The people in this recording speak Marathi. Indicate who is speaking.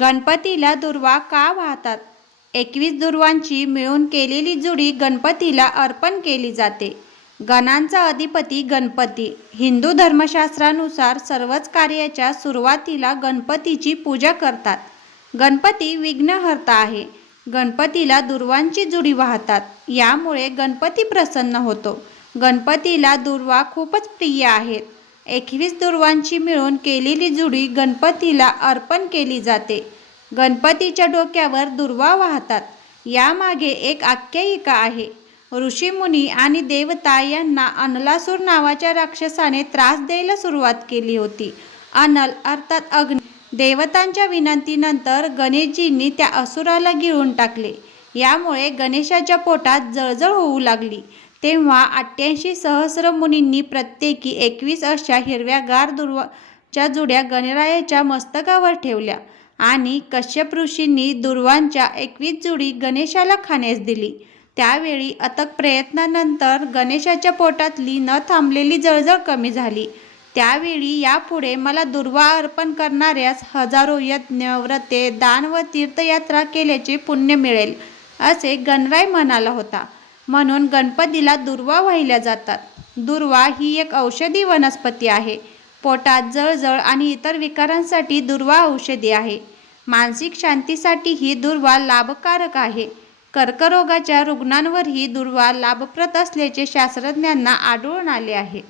Speaker 1: गणपतीला दुर्वा का वाहतात? एकवीस दुर्वांची मिळून केलेली जुडी गणपतीला अर्पण केली जाते. गणांचा अधिपती गणपती. हिंदू धर्मशास्त्रानुसार सर्वच कार्याच्या सुरुवातीला गणपतीची पूजा करतात. गणपती विघ्नहर्ता आहे. गणपतीला दुर्वांची जुडी वाहतात. यामुळे गणपती प्रसन्न होतो. गणपतीला दुर्वा खूपच प्रिय आहेत एकवीस दुर्वांची मिळून केलेली जुडी गणपतीला अर्पण केली जाते. गणपतीच्या डोक्यावर दुर्वा वाहतात. यामागे एक आख्यायिका आहे. ऋषीमुनी आणि देवता यांना अनलासूर नावाच्या राक्षसाने त्रास द्यायला सुरुवात केली होती. अनल अर्थात अग्नी. देवतांच्या विनंतीनंतर गणेशजींनी त्या असुराला गिळून टाकले. यामुळे गणेशाच्या पोटात जळजळ होऊ लागली. तेव्हा अठ्ठ्याऐंशी सहस्र मुनींनी प्रत्येकी एकवीस अशा हिरव्यागार दुर्वाच्या जुड्या गणरायाच्या मस्तकावर ठेवल्या आणि कश्यप ऋषींनी दुर्वांच्या एकवीस जुडी गणेशाला खाण्यास दिली. त्यावेळी अथक प्रयत्नानंतर गणेशाच्या पोटातली न थांबलेली जळजळ कमी झाली. त्यावेळी यापुढे मला दुर्वा अर्पण करणाऱ्यास हजारो यज्ञ व्रते दान व तीर्थयात्रा केल्याचे पुण्य मिळेल असे गणराय म्हणाला होता. म्हणून गणपतीला दुर्वा वाहिल्या जातात. दुर्वा ही एक औषधी वनस्पती आहे. पोटात जळजळ आणि इतर विकारांसाठी दुर्वा औषधी आहे. मानसिक शांतीसाठी ही दुर्वा लाभकारक आहे. कर्करोगाच्या रुग्णांवरही दुर्वा लाभप्रद असल्याचे शास्त्रज्ञांना आढळून आले आहे.